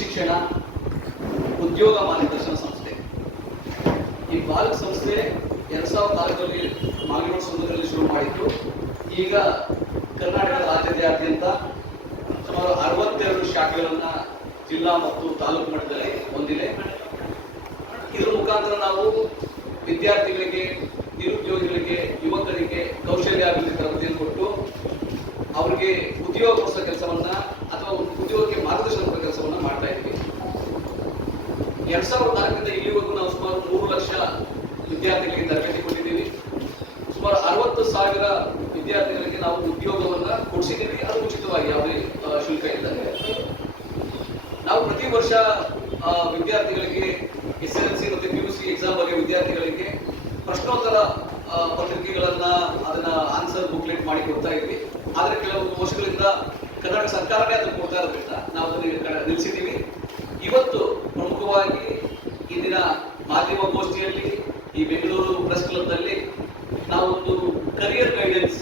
ಶಿಕ್ಷಣ ಉದ್ಯೋಗ ಮಾರ್ಗದರ್ಶನ ಸಂಸ್ಥೆ. ಈ ಬಾಲಕ್ ಸಂಸ್ಥೆ 2004ರಲ್ಲಿ ಮಾಗಡಿಮಠ ಸಮುದ್ರದಲ್ಲಿ ಶುರು ಮಾಡಿದ್ದು. ಈಗ ಕರ್ನಾಟಕ ರಾಜ್ಯಾದ್ಯಂತ ಸುಮಾರು 62 ಶಾಖೆಗಳನ್ನ ಜಿಲ್ಲಾ ಮತ್ತು ತಾಲೂಕು ಮಟ್ಟದಲ್ಲಿ ಹೊಂದಿದೆ. ಇದರ ಮುಖಾಂತರ ನಾವು ವಿದ್ಯಾರ್ಥಿಗಳಿಗೆ, ನಿರುದ್ಯೋಗಿಗಳಿಗೆ, ಯುವಕರಿಗೆ ಕೌಶಲ್ಯಾಭಿವೃದ್ಧಿ ತರಬೇತಿಯನ್ನು ಕೊಟ್ಟು ಅವರಿಗೆ ಉದ್ಯೋಗ ಕೊಡಿಸೋ ಕೆಲಸವನ್ನ ಅಥವಾ ಉದ್ಯೋಗಕ್ಕೆ ಮಾರ್ಗದರ್ಶನ ಕೊಡೋ ಕೆಲಸವನ್ನ ಮಾಡ್ತಾ ಇದ್ವಿ. 2004ರಿಂದ ಇಲ್ಲಿವರೆಗೂ ನಾವು ಸುಮಾರು 3 ಲಕ್ಷ ವಿದ್ಯಾರ್ಥಿಗಳಿಗೆ ತರಬೇತಿ ಕೊಟ್ಟಿದ್ದೀವಿ. ಸುಮಾರು 60,000 ವಿದ್ಯಾರ್ಥಿಗಳಿಗೆ ನಾವು ಉದ್ಯೋಗವನ್ನ ಕೊಡಿಸಿದ್ದೀವಿ. ಅದು ಉಚಿತವಾಗಿ, ಯಾವುದೇ ಶುಲ್ಕ ಇಲ್ಲದೆ. ನಾವು ಪ್ರತಿ ವರ್ಷ ವಿದ್ಯಾರ್ಥಿಗಳಿಗೆ SSLC ಮತ್ತು PUC ಎಕ್ಸಾಮ್ ಬಗ್ಗೆ ವಿದ್ಯಾರ್ಥಿಗಳಿಗೆ ಪ್ರಶ್ನೋತ್ತರ ಪತ್ರಿಕೆಗಳನ್ನ, ಅದನ್ನ ಆನ್ಸರ್ ಬುಕ್ಲೆಟ್ ಮಾಡಿ ಕೊಡ್ತಾ ಇದ್ವಿ. ಆದ್ರೆ ಕೆಲವು ವರ್ಷಗಳಿಂದ ಕರ್ನಾಟಕ ಸರ್ಕಾರನೇ ಅದನ್ನು ಕೊಡ್ತಾ ಇರೋದ್ರಿಂದ ನಾವು ಅದನ್ನು ನಿಲ್ಲಿಸಿದ್ದೀವಿ. ಇವತ್ತು ಪ್ರಮುಖವಾಗಿ ಇಂದಿನ ಮಾಧ್ಯಮ ಗೋಷ್ಠಿಯಲ್ಲಿ, ಈ ಬೆಂಗಳೂರು ಪ್ರೆಸ್ ಕ್ಲಬ್ನಲ್ಲಿ ನಾವೊಂದು ಕರಿಯರ್ ಗೈಡೆನ್ಸ್,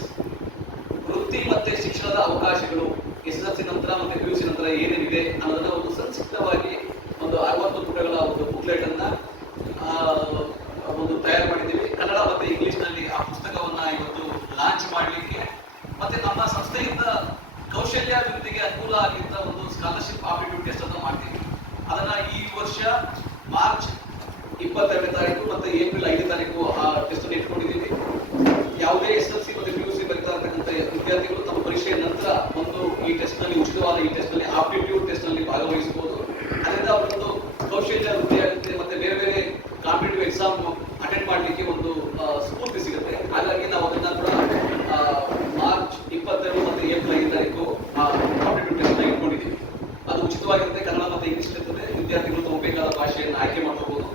ವೃತ್ತಿ ಮತ್ತೆ ಶಿಕ್ಷಣದ ಅವಕಾಶಗಳು SSLC ನಂತರ ಮತ್ತೆ PUC ನಂತರ ಏನೇನಿದೆ ಅನ್ನೋದನ್ನ ಒಂದು ಸಂಕ್ಷಿಪ್ತವಾಗಿ ಒಂದು 60 ಪುಟಗಳ ಒಂದು ಬುಕ್ಲೆಟ್ ಅನ್ನ ಒಂದು ತಯಾರು ಮಾಡಿದ್ದೀವಿ. ಕನ್ನಡ ಮತ್ತೆ ಇಂಗ್ಲಿಷ್ ನಲ್ಲಿ ಆ ಪುಸ್ತಕವನ್ನ ಇವತ್ತು ಲಾಂಚ್ ಮಾಡಲಿಕ್ಕೆ, ಮತ್ತೆ ನಮ್ಮ ಸಂಸ್ಥೆಯಿಂದ ಕೌಶಲ್ಯಾಭಿವೃದ್ಧಿಗೆ ಅನುಕೂಲ ಆಗಿದ್ದ ಒಂದು ಸ್ಕಾಲರ್ಶಿಪ್ ಆಪ್ಟಿಟ್ಯೂಡ್ ಟೆಸ್ಟ್ ಅನ್ನು ಮಾಡ್ತೀವಿ. ಅದನ್ನ ಈ ವರ್ಷ ಮಾರ್ಚ್ 22ನೇ ತಾರೀಕು ಮತ್ತೆ ಏಪ್ರಿಲ್ 5ನೇ ತಾರೀಕು ಆ ಟೆಸ್ಟ್ ಅನ್ನು ಇಟ್ಕೊಂಡಿದ್ದೀವಿ. ಯಾವುದೇ SSLC ಮತ್ತೆ PUC ಬರೀತಾ ಇರ್ತಕ್ಕಂಥ ವಿದ್ಯಾರ್ಥಿಗಳು ತಮ್ಮ ಪರೀಕ್ಷೆಯ ನಂತರ ಒಂದು ಈ ಟೆಸ್ಟ್ ನಲ್ಲಿ, ಉಚಿತವಾದ ಈ ಟೆಸ್ಟ್ ನಲ್ಲಿ, ಆಪ್ಟಿಟ್ಯೂಡ್ ಟೆಸ್ಟ್ ನಲ್ಲಿ ಭಾಗವಹಿಸಬಹುದು. ಅದರಿಂದ ಅವರೊಂದು ಕೌಶಲ್ಯ ವೃದ್ಧಿ ಆಗುತ್ತೆ, ಮತ್ತೆ ಬೇರೆ ಬೇರೆ ಕಾಂಪಿಟೇಟಿವ್ ಎಕ್ಸಾಮ್ ಅಟೆಂಡ್ ಮಾಡಲಿಕ್ಕೆ ಒಂದು ಸ್ಫೂರ್ತಿ ಸಿಗುತ್ತೆ. ಹಾಗಾಗಿ ನಾವು ಅದನ್ನ ಕೂಡ ಮಾರ್ಚ್ 22 ಮತ್ತೆ ಏಪ್ರಿಲ್ 5ನೇ ತಾರೀಕು ಆಪ್ಟಿಟ್ಯೂಡ್ ಟೆಸ್ಟ್ ಇಟ್ಕೊಂಡಿದ್ದೀವಿ. ಅದು ಉಚಿತವಾಗಿರುತ್ತೆ, ಕನ್ನಡ ಮತ್ತೆ ಇಂಗ್ಲಿಷ್ ಇರ್ತದೆ. ವಿದ್ಯಾರ್ಥಿಗಳು ತಮ್ಮ ಬೇಕಾದ ಭಾಷೆಯನ್ನು ಆಯ್ಕೆ ಮಾಡ್ಕೋಬಹುದು.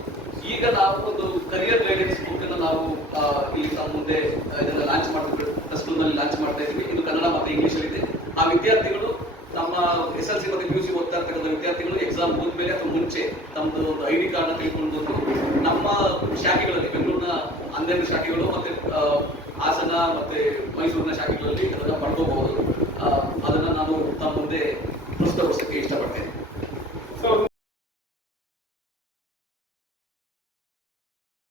ಈಗ ನಾವು ಒಂದು ಕರಿಯರ್ ಗೈಡೆನ್ಸ್ ಬುಕ್ ಅನ್ನು ನಾವು ಈ ಮುಂದೆ ಇದನ್ನ ಲಾಂಚ್ ಮಾಡ್ತೀವಿ, ಸ್ಕೂಲ್ ನಲ್ಲಿ ಲಾಂಚ್ ಮಾಡ್ತಾ ಇದ್ದೀವಿ. ಇದು ಕನ್ನಡ ಮತ್ತೆ ಇಂಗ್ಲಿಷ್ ಅಲ್ಲಿ ಇದೆ. ಆ ವಿದ್ಯಾರ್ಥಿಗಳು ನಮ್ಮ SSLC ಮತ್ತೆ PUC ಓದ್ತಾ ಇರ್ತಕ್ಕಂಥ ವಿದ್ಯಾರ್ಥಿಗಳು ಎಕ್ಸಾಮ್ ಮುಗಿದ್ಮೇಲೆ ಅಥವಾ ಮುಂಚೆ ತಮ್ಮದು ಒಂದು ID ಕಾರ್ಡ್ ತಿಳ್ಕೊಂಡು ನಮ್ಮ ಶಾಖೆಗಳಲ್ಲಿ, ಬೆಂಗಳೂರಿನ 12 ಶಾಖೆಗಳು ಮತ್ತೆ ಹಾಸನ ಮತ್ತೆ ಮೈಸೂರಿನ ಶಾಖೆಗಳಲ್ಲಿ ಅದನ್ನ ಪಡ್ಕೋಬಹುದು. ಅದನ್ನ ನಾನು ತಮ್ಮ ಮುಂದೆ ಪ್ರಸ್ತುತಪಡಿಸಕ್ಕೆ ಇಷ್ಟಪಡ್ತೇನೆ.